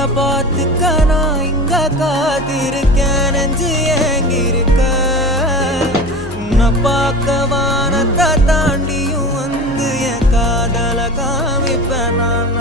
உன்னை பார்த்துக்க நான் இங்க காத்திருக்கேன் நெஞ்சு ஏங்கிருக்க உன்னை பார்க்க வானத்தை தாண்டியும் வந்து என் காதல காமிப்பேன் நான்